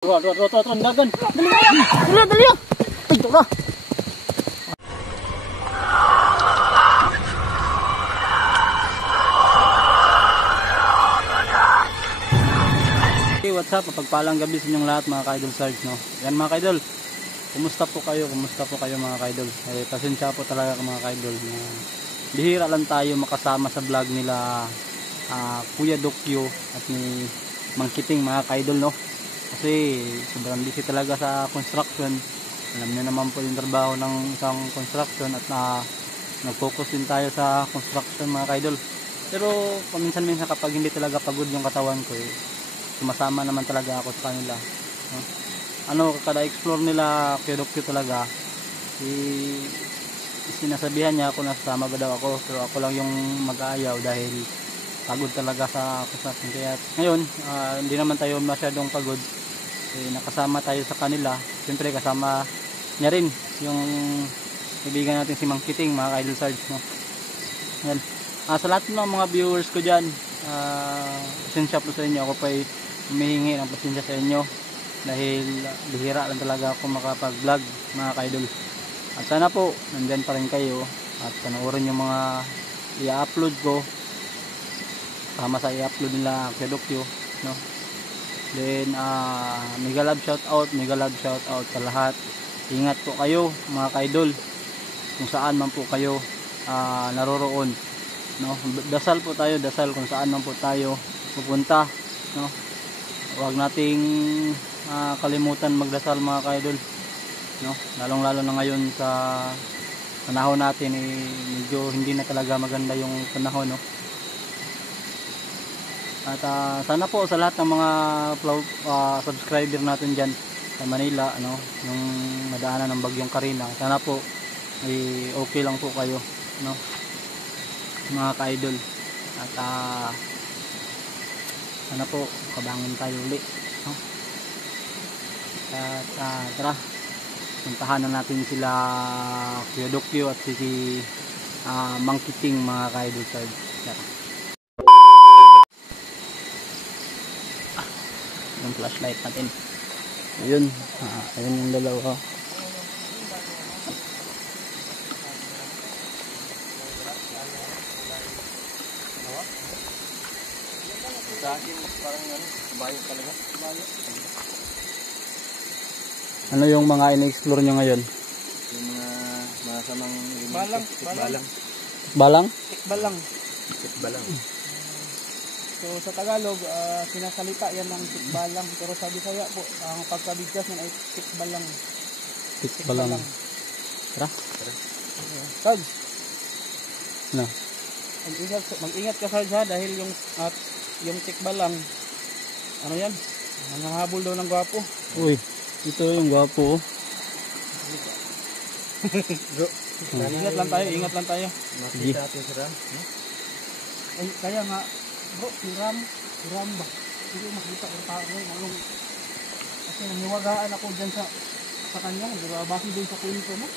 Dagan. Dali. Ay, ito na. Hey, what's up? Pagpalang gabi sa inyong lahat mga ka-idol Sarge, no? Yan mga ka-idol. Kumusta po kayo mga ka-idol? Eh, pasensya po talaga mga ka-idol. Bihira lang tayo makasama sa vlog nila Kuya Dokyo at ni Mang Kiting mga ka-idol, no? Kasi sobrang busy talaga sa construction. Alam niyo naman po yung trabaho ng isang construction at nag-focus din tayo sa construction mga ka-idol. Pero paminsan-minsan kapag hindi talaga pagod yung katawan ko, sumasama naman talaga ako sa kanila, no? Kada explore nila Kuya Dokyo talaga, sinasabihan niya ako na sama ba daw ako, pero ako lang yung mag-aayaw dahil pagod talaga sa construction. Kaya ngayon hindi naman tayo masyadong pagod, nakasama tayo sa kanila. Siyempre kasama niya rin yung kaibigan natin si Mang Kiting mga ka-idol Sarge, no? Yan. Sa lahat ng mga viewers ko dyan, pasensya po sa inyo. Ako pa'y humihingi ng pasensya sa inyo dahil bihira lang talaga ako makapag-vlog mga ka-idol. At sana po nandyan pa rin kayo at panoorin yung mga i-upload ko, sama sa i-upload nila Kuya Dokyo, no? Then mega love shout out sa lahat. Ingat po kayo mga ka-idol kung saan man po kayo naroroon, no? Dasal po tayo, dasal kung saan man po tayo pupunta, no? Huwag nating kalimutan magdasal mga ka-idol, no? Lalong lalo na ngayon sa panahon natin, medyo hindi na talaga maganda yung panahon, no? At sana po sa lahat ng mga subscriber natin dyan sa Manila, ano, yung madaanan ng bagyong Karina, sana po ay okay lang po kayo, no, mga ka-idol. At sana po kabangon tayo ulit, no? At tara, puntahan na natin sila Kuya Dokyo at si Mang Kiting mga ka-idol Sarge. Yung flashlight natin, ayun, ayun yung dalawa. Sa akin parang bayo talaga. Ano yung mga in-explore nyo ngayon? Yung mga masamang balang. So sa Tagalog, sinasalita yan ng tikbalang, pero sa Bisaya po, ang pagkabigkas ng ay tikbalang. Tikbalang. Tara. Sarge. No. Mag-ingat ka Sarge ha, dahil yung tikbalang, ano yan? Nanghahabol daw ng gwapo. Uy, ito yung gwapo. Ingat lang tayo. Makita natin si Ram. Ay, kaya nga, bro, si Ram ba? Hindi makita ang tao, manong. Kasi naniwagaan ako dyan sa kanya, diba? Base din sa kwento mo.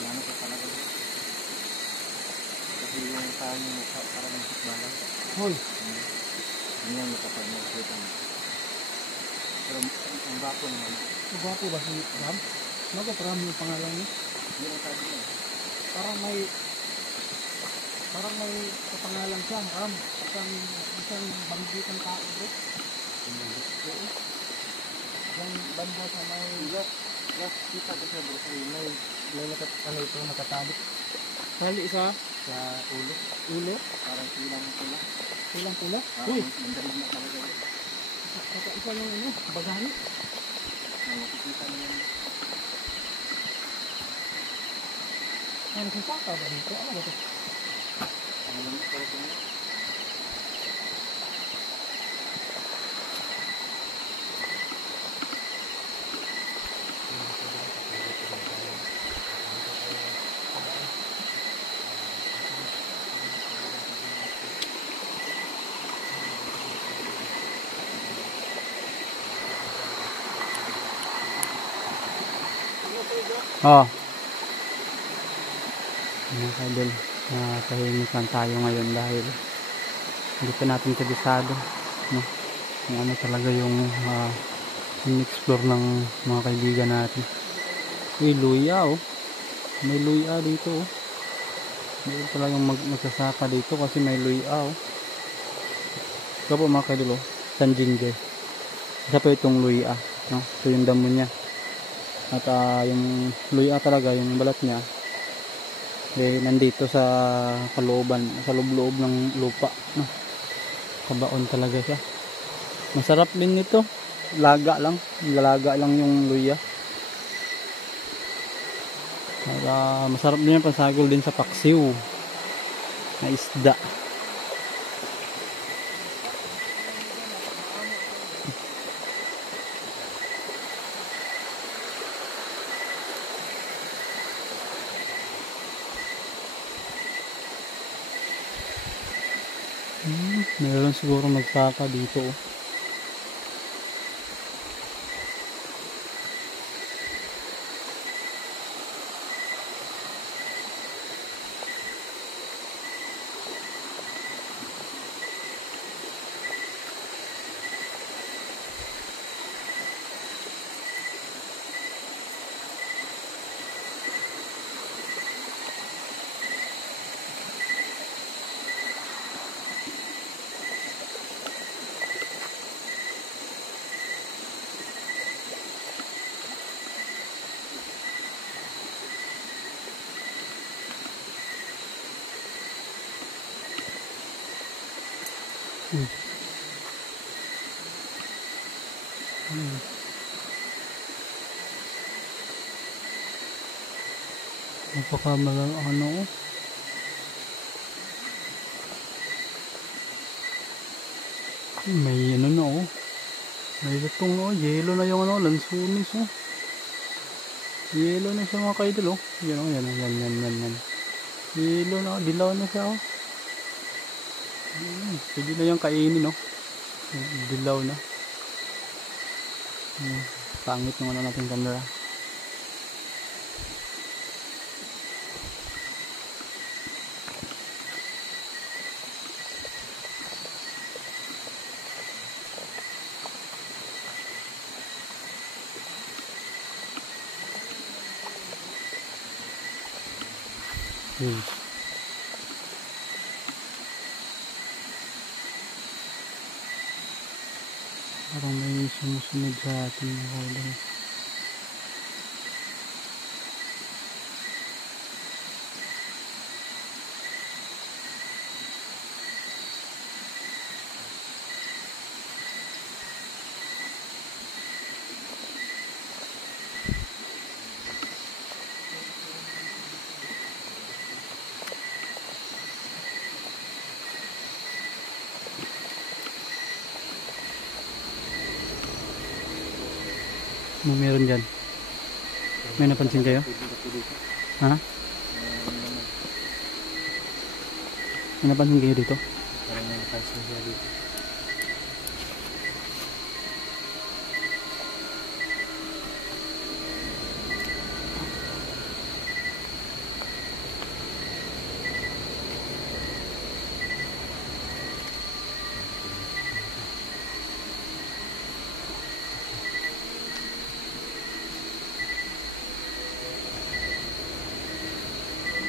Ano ka talaga? Kasi yung tayo mo parang ng tikbalang. Hoy! Hindi yan kapag nakita mo. Pero ang gwapo naman. Ang gwapo ba si Ram? Bakit Ram yung pangalan niya? Hindi ang sabi niya. Parang may kapangalan siya, Ram. Isang banggitan tao, bro. Oo. Isang banda sa may... Kita ko siya, bro. May nakatali. Tali sa ulo. Ulo? Parang silang pula. Uy! Mandarin na talaga. Isa yung bagani. Makikita na yan. Nagsasaka ba dito? Ano ba ito? Mga ka-idol, tahimik lang tayo ngayon dahil hindi pa natin kabisado, no? Kung ano talaga yung in-explore ng mga kaibigan natin. Uy, luya oh. May luya dito oh. Mayroon talagang magsasaka dito kasi may luya oh. Ito po mga kaidol oh. San Jingle. Isa po itong luya. No? Ito yung damo niya. At yung luya talaga, yung balat niya, nandito sa kalooban, sa loob-loob ng lupa. No? Kabaon talaga siya. Masarap din ito. Laga lang. Lalaga lang yung luya. Masarap din yung pansagol din sa paksiw na isda. Meron siguro magsaka dito oh. Napakamalang ano oh. May ano na oh. May lutong oh. Yelo na yung ano, lansunis oh. Yelo na siya mga kaidol oh. Yan oh, yan. Yelo na, dilaw na siya oh. Pwede na yung kainin oh. Dilaw na. Pangit naman na natin camera. Parang may sumusunod sa atin mga kaidol. Ano meron dyan? May napansin kayo? Ha? May napansin kayo dito? May napansin kayo dito.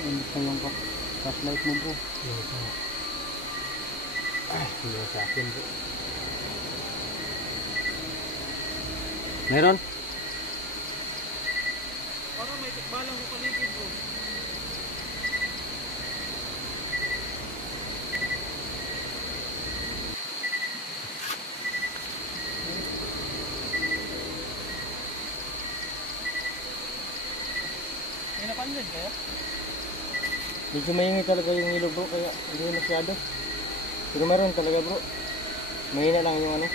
Ano pa yung flashlight mo bro? Ay, hindi sa akin bro. Meron? Parang may tikbalang sa paligid bro. May napansin kayo? Medyo maingay talaga yung ilog bro, kaya hindi masyado. Pero meron talaga bro. Mahina lang yung ano.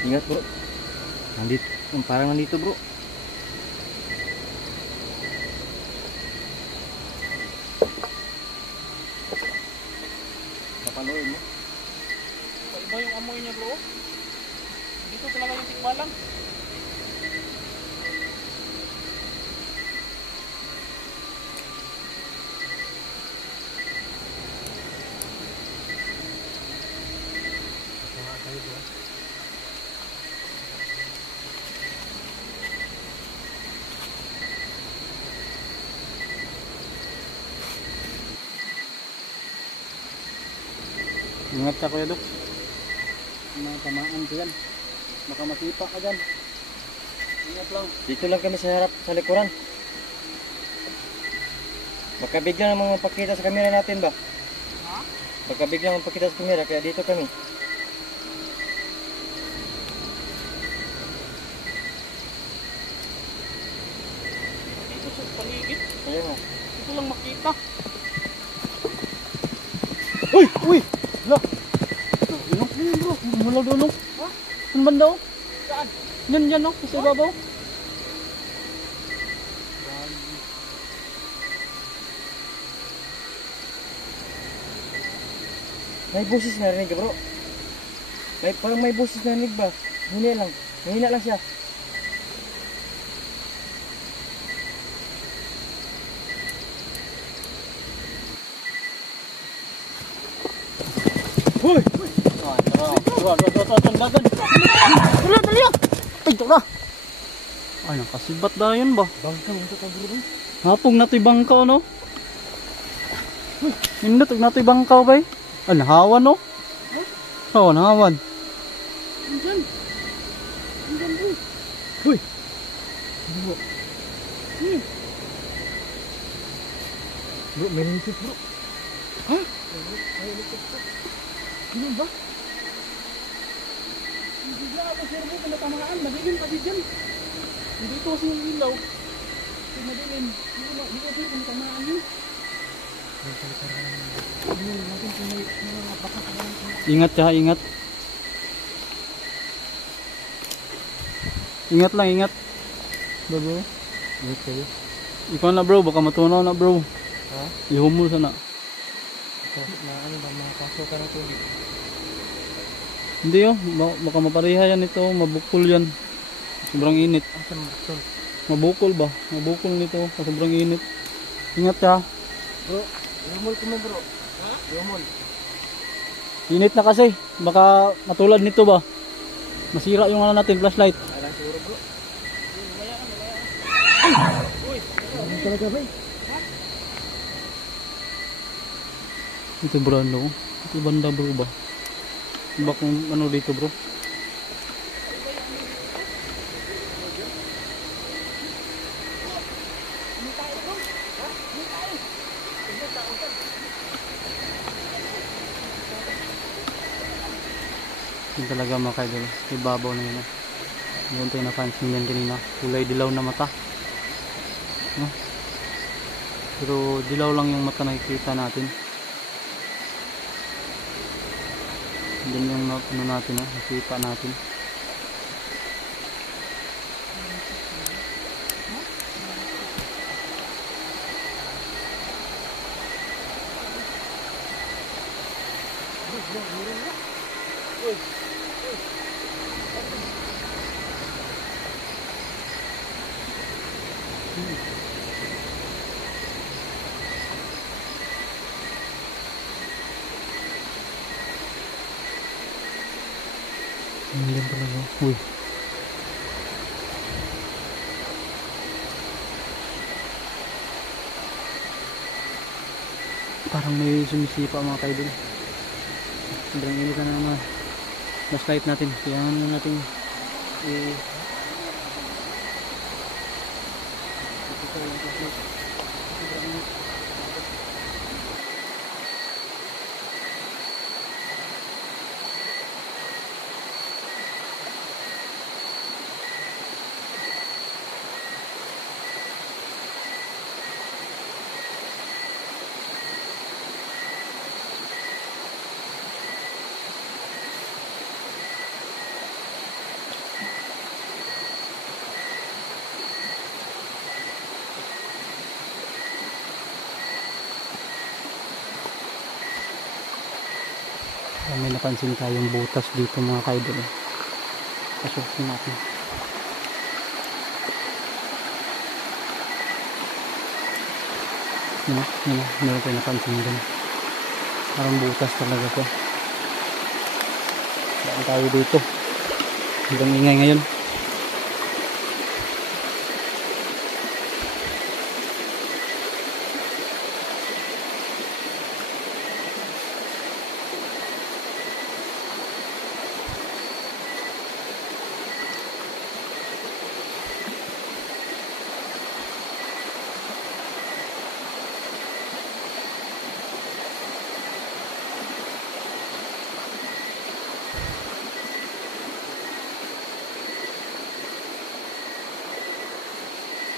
Ingat bro. Nandito, parang nandito bro. Napanood mo? Iba yung amoy niya bro. Dito talaga yung tikbalang. Ingat ka Kuya Dok. Mga tamaan ko yan. Baka masipa ka dyan. Ingat lang. Dito lang kami sa harap, sa likuran. Baka biglang namang mapakita sa kamera natin ba? Ha? Baka biglang mapakita sa kamera, kaya dito kami. Dito sa paligid. Kaya nga. Dito lang makita. Uy! Uy! Hala! Inok na yun bro. Mula doon oh. Ha? Saan banda oh? Saan? Yan oh. Sa ibabaw. May busis narinig ka bro. Parang may busis narinig ba? Hina lang. Hina lang siya. Uy! Ah, tara. Tuwan, dagan. Dali ah. Ay, ito na. Ay, nakasibat na yun ba? Bangkang ito ka bro. Hapong nato'y bangkaw no? Hindi, tag nato'y bangkaw ba eh? Ah, nahawan no? Oo, nahawan. Andyan. Andyan bro. Uy! Bro, may linsip bro. Ha? Ano ba? Hindi na ako sir mo pinatamaan. Madilim kasi dyan. Hindi ko kasi yung ilaw. Kasi madilim. Hindi ko sir pinatamaan yun. Ingat ya, ingat. Ingat lang, ingat. Bro. Ingat kayo. Ikaw na bro, baka matunaw na bro. Ha? Ihumol sana. Na ano ba, makapasukan natin. Hindi oh, baka mapariha yan ito, mabukol yan. Sobrang init. Asan mo bukol? Mabukol ba? Mabukol nito, sobrang init. Ingat ya. Bro, lumol ko mo bro. Ha? Lumol. Init na kasi, baka matulad nito ba? Masira yung ano natin, flashlight. Alam siguro bro. Uy! Ano talaga ba? Ito bro, ano? Ito banda bro ba? Iba kung ano dito bro. Yun talaga mga kaidol, ibabaw na yun. Yun tayo napansin yan kanina, kulay dilaw na mata, no? Pero dilaw lang yung mata nakikita natin. Yan yung ano natin, nakikita natin. Yan talaga. Uy. Parang may sumisipa mga kaidol. Sobrang init na naman. Flashlight natin. Kailangan na natin may napansin tayong butas dito mga kaidol. Pasukin natin. Meron tayo napansin dyan. Parang butas talaga ko. Saan tayo dito? Hanggang ingay ngayon.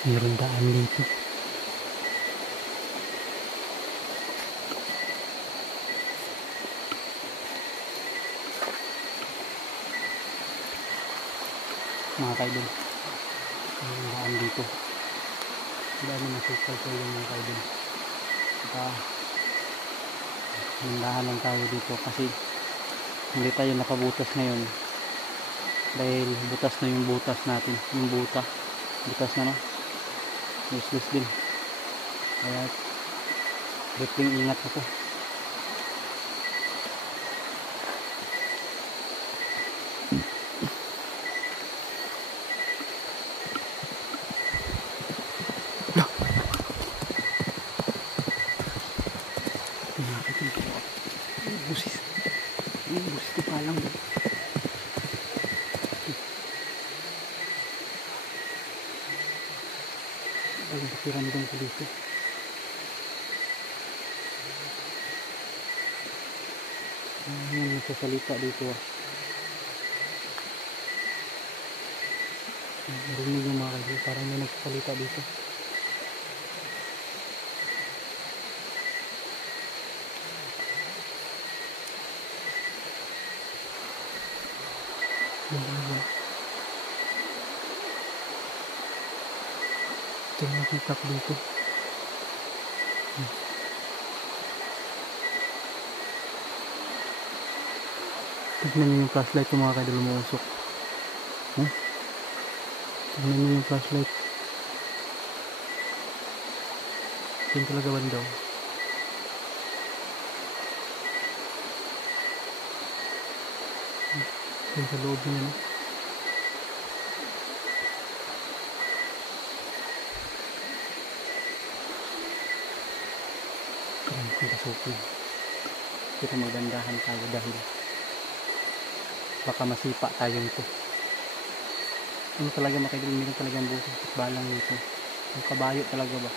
Meron daan dito. Mga kaidol, meron daan dito. Daan na masukal ko yung mga kaidol. Mandahan lang tayo dito kasi hindi tayo nakabutas ngayon dahil butas na yung butas natin, yung butas na, no, useless din, kaya tripling ingat ako. Busis ko palang ba? Ang pakiramdam ko dito. May nagsasalita dito ah. Narinig yung mga kayo, parang may nagsasalita dito. Ito yung nakita ko dito. Tignan nyo yung flashlight yung mga kadalo umuusok. Tignan nyo yung flashlight. Ito yung talaga bandaw. Ito yung sa loob nyo, no? Kung pasukin. Pero magandahan tayo dahil baka masipa tayo nito. Ano talaga makikita, meron talagang bukas at balang nito. Yung kabayo talaga ba?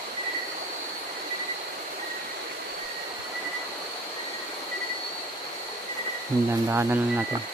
Hindandahanan lang natin.